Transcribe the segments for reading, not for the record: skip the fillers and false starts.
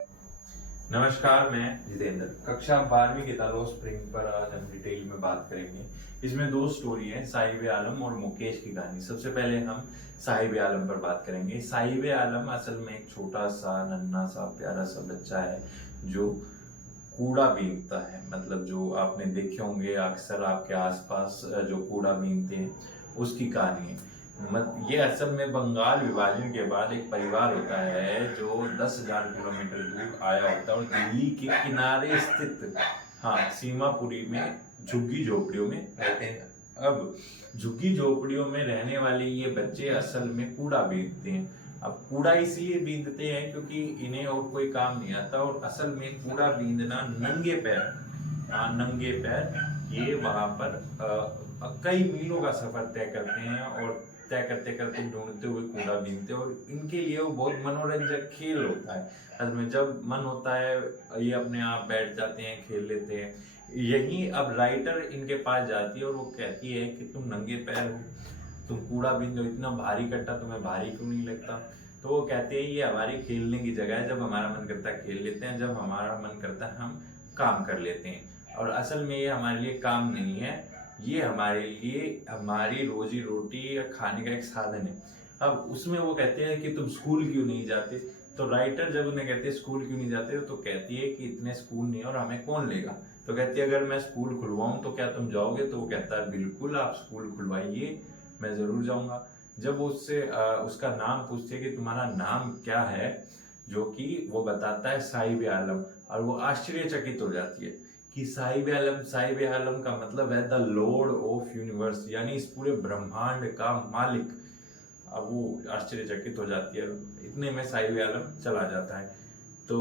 नमस्कार, मैं जितेंद्र। कक्षा 12वीं की तालो स्प्रिंग पर आज हम डिटेल में बात करेंगे। इसमें दो स्टोरी है, साहिब आलम और मुकेश की कहानी। सबसे पहले हम साहिब आलम पर बात करेंगे। साहिब आलम असल में एक छोटा सा नन्हा सा प्यारा सा बच्चा है जो कूड़ा बीनता है। मतलब जो आपने देखे होंगे अक्सर आपके आसपास जो कूड़ा बीनते हैं, उसकी कहानी है। ये असल में बंगाल विभाजन के बाद एक परिवार होता है जो 10,000 किलोमीटर दूर आया होता है और दिल्ली के किनारे स्थित सीमापुरी में झुग्गी झोपड़ियों में रहते हैं। अब झुग्गी झोपड़ियों में रहने वाले ये बच्चे असल में कूड़ा बीनते हैं। अब कूड़ा इसलिए बीनते हैं क्योंकि इन्हें और कोई काम नहीं आता, और असल में कूड़ा बीनना नंगे पैर ये वहां पर कई मीलों का सफर तय करते हैं और तय करते करते ढूंढते हुए कूड़ा बीनते हैं। और इनके लिए वो बहुत मनोरंजक खेल होता है। असल में जब मन होता है ये अपने आप बैठ जाते हैं, खेल लेते हैं। यही अब राइटर इनके पास जाती है और वो कहती है कि तुम नंगे पैर हो, तुम कूड़ा बीन दो, इतना भारी कट्टा तुम्हें भारी क्यों नहीं लगता? तो वो कहते हैं ये हमारी खेलने की जगह है, जब हमारा मन करता है खेल लेते हैं, जब हमारा मन करता है हम काम कर लेते हैं। और असल में ये हमारे लिए काम नहीं है, ये हमारे लिए हमारी रोजी रोटी या खाने का एक साधन है। अब उसमें वो कहते हैं कि तुम स्कूल क्यों नहीं जाते? तो राइटर जब उन्हें कहते हैं स्कूल क्यों नहीं जाते, तो कहती है कि इतने स्कूल नहीं है और हमें कौन लेगा। तो कहती है अगर मैं स्कूल खुलवाऊं तो क्या तुम जाओगे? तो वो कहता है बिल्कुल, आप स्कूल खुलवाइए, मैं जरूर जाऊंगा। जब वो उससे उसका नाम पूछते हैं कि तुम्हारा नाम क्या है, जो कि वो बताता है साहिब आलम, और वो आश्चर्यचकित हो जाती है कि साहिब आलम का मतलब है द लॉर्ड ऑफ यूनिवर्स, यानी इस पूरे ब्रह्मांड का मालिक। अब वो आश्चर्यचकित हो जाती है। इतने में साहिब आलम चला जाता है। तो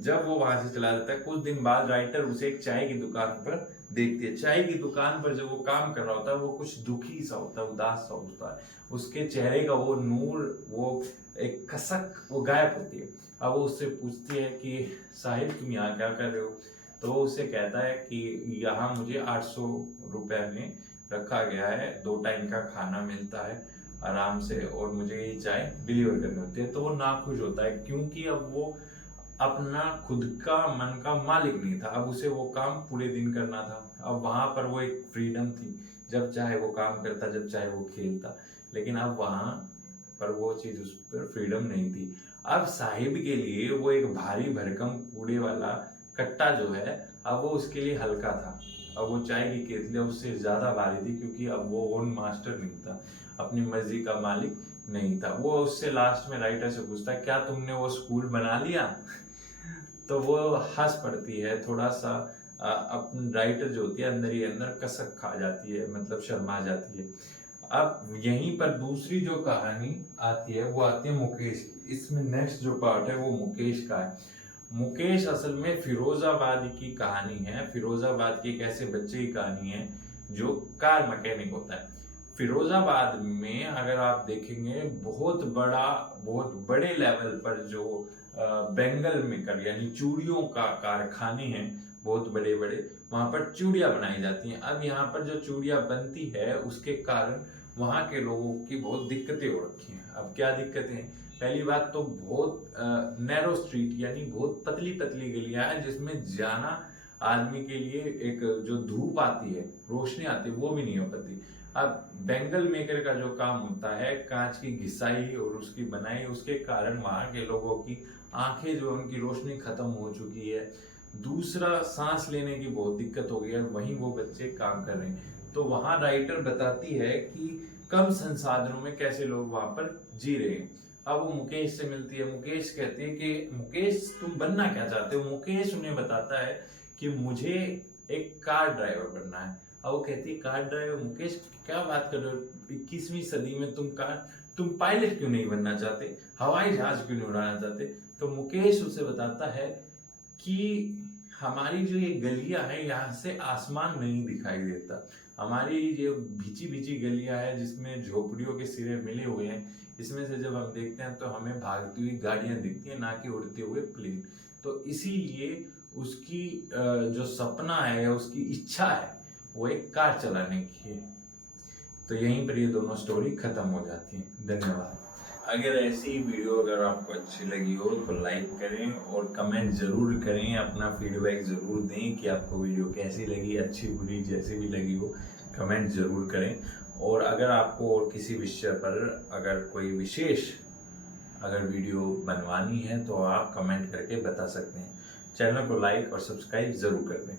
जब वो वहां से चला जाता है, कुछ दिन बाद राइटर उसे एक चाय की दुकान पर देखती है। चाय की दुकान पर जब वो काम कर रहा होता है, वो कुछ दुखी सा होता है, उदास सा होता है। उसके चेहरे का वो नूर, वो एक कसक वो गायब होती है। अब वो उससे पूछती है कि साहिब तुम यहाँ क्या कर रहे हो? तो उसे कहता है कि यहाँ मुझे 800 रुपए में रखा गया है, 2 टाइम का खाना मिलता है आराम से, और मुझे ये चाय डिलीवर करनी होती है। तो वो नाखुश होता है क्योंकि अब वो अपना खुद का मन का मालिक नहीं था। अब उसे वो काम पूरे दिन करना था। अब वहां पर वो एक फ्रीडम थी, जब चाहे वो काम करता, जब चाहे वो खेलता। लेकिन अब वहां पर वो चीज उस पर फ्रीडम नहीं थी। अब साहिब के लिए वो एक भारी भरकम कूड़े वाला कट्टा जो है, अब वो उसके लिए हल्का था। अब वो चाय की केतली उससे ज्यादा भारी थी, क्योंकि अब वो ओन मास्टर नहीं था, अपनी मर्जी का मालिक नहीं था। वो उससे लास्ट में राइटर से पूछता है क्या तुमने वो स्कूल बना लिया? तो वो हंस पड़ती है थोड़ा सा। अपनी राइटर जो होती है अंदर ही अंदर कसक खा जाती है, मतलब शर्मा जाती है। अब यहीं पर दूसरी जो कहानी आती है वो आती है मुकेश की। इसमें नेक्स्ट जो पार्ट है वो मुकेश का है। मुकेश असल में फिरोजाबाद की कहानी है। फिरोजाबाद की एक ऐसे बच्चे की कहानी है जो कार मैकेनिक होता है। फिरोजाबाद में अगर आप देखेंगे बहुत बड़े लेवल पर जो बेंगल मेकर यानी चूड़ियों का कारखाने हैं, बहुत बड़े बड़े, वहां पर चूड़ियां बनाई जाती हैं। अब यहाँ पर जो चूड़ियां बनती है उसके कारण वहां के लोगों की बहुत दिक्कतें हो रखी हैं। अब क्या दिक्कतें हैं? पहली बात तो बहुत नैरो स्ट्रीट यानी बहुत पतली पतली गलियां हैं, जिसमें जाना आदमी के लिए एक जो धूप आती है, रोशनी आती है, वो भी नहीं हो पाती। अब बेंगल मेकर का जो काम होता है कांच की घिसाई और उसकी बनाई, उसके कारण वहां के लोगों की आंखें जो उनकी रोशनी खत्म हो चुकी है। दूसरा, सांस लेने की बहुत दिक्कत हो गई है, वहीं वो बच्चे काम कर रहे हैं। तो वहां राइटर बताती है कि कम संसाधनों में कैसे लोग वहां पर जी रहे हैं। अब वो मुकेश से मिलती है। मुकेश कहती है कि मुकेश तुम बनना क्या चाहते हो? मुकेश उन्हें बताता है कि मुझे एक कार ड्राइवर बनना है। अब वो कहती है कार ड्राइवर? मुकेश क्या बात कर रहे हो, 21वीं सदी में तुम पायलट क्यों नहीं बनना चाहते, हवाई जहाज क्यों नहीं उड़ाना चाहते? तो मुकेश उसे बताता है कि हमारी जो ये गलियां है यहाँ से आसमान नहीं दिखाई देता। हमारी ये भिची भिची गलियां है जिसमें झोपड़ियों के सिरे मिले हुए हैं, इसमें से जब हम देखते हैं तो हमें भागती हुई गाड़ियां दिखती हैं, ना कि उड़ते हुए प्लेन। तो इसीलिए उसकी जो सपना है या उसकी इच्छा है वो एक कार चलाने की है। तो यहीं पर ये दोनों स्टोरी खत्म हो जाती है। धन्यवाद। अगर ऐसी वीडियो अगर आपको अच्छी लगी हो तो लाइक करें और कमेंट ज़रूर करें, अपना फीडबैक ज़रूर दें कि आपको वीडियो कैसी लगी, अच्छी बुरी जैसी भी लगी हो कमेंट ज़रूर करें। और अगर आपको और किसी विषय पर अगर कोई विशेष अगर वीडियो बनवानी है तो आप कमेंट करके बता सकते हैं। चैनल को लाइक और सब्सक्राइब ज़रूर कर दें।